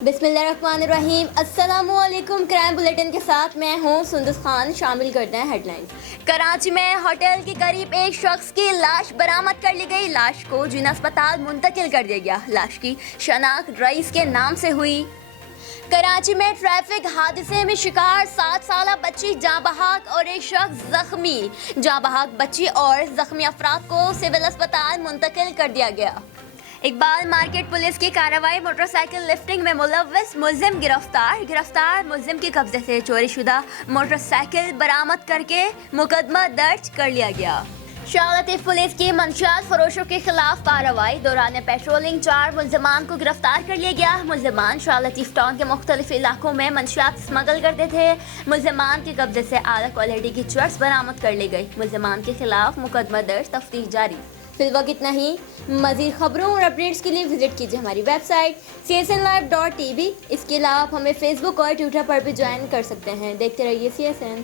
बिस्मिल्लाहिर्रहमानिर्रहीम। अस्सलामु अलैकुम। क्राइम बुलेटिन के साथ मैं हूँ सुंदस खान। शामिल करते हैं हेडलाइंस। कराची में होटल के करीब एक शख्स की लाश बरामद कर ली गई। लाश को जिना अस्पताल मुंतकिल कर दिया गया। लाश की शनाख्त रईस के नाम से हुई। कराची में ट्रैफिक हादसे में शिकार 7 साला बच्ची जाँ बहक और एक शख्स जख्मी। जाँ बहक बच्ची और जख्मी अफराद को सिविल अस्पताल मुंतकिल कर दिया गया। इकबाल मार्केट पुलिस की कार्रवाई। मोटरसाइकिल लिफ्टिंग में मुलव्वस मुलजिम गिरफ्तार मुलजिम के कब्जे से चोरीशुदा मोटरसाइकिल बरामद करके मुकदमा दर्ज कर लिया गया। शाह लतीफ पुलिस की मंशियात फरोशों के खिलाफ कार्रवाई। दौरान पेट्रोलिंग 4 मुलजमान को गिरफ्तार कर लिया गया। मुलजमान शाह लतीफ टाउन के मुख्तलिफ इलाकों में मंशियात स्मगल करते थे। मुलजमान के कब्जे से आला क्वालिटी की चर्स बरामद कर ली गई। मुलजमान के खिलाफ मुकदमा दर्ज, तफ्तीश जारी। फिल वक्त इतना ही। मज़ीद खबरों और अपडेट्स के लिए विजिट कीजिए हमारी वेबसाइट csnlive.tv। इसके अलावा आप हमें फेसबुक और ट्विटर पर भी ज्वाइन कर सकते हैं। देखते रहिए CSN।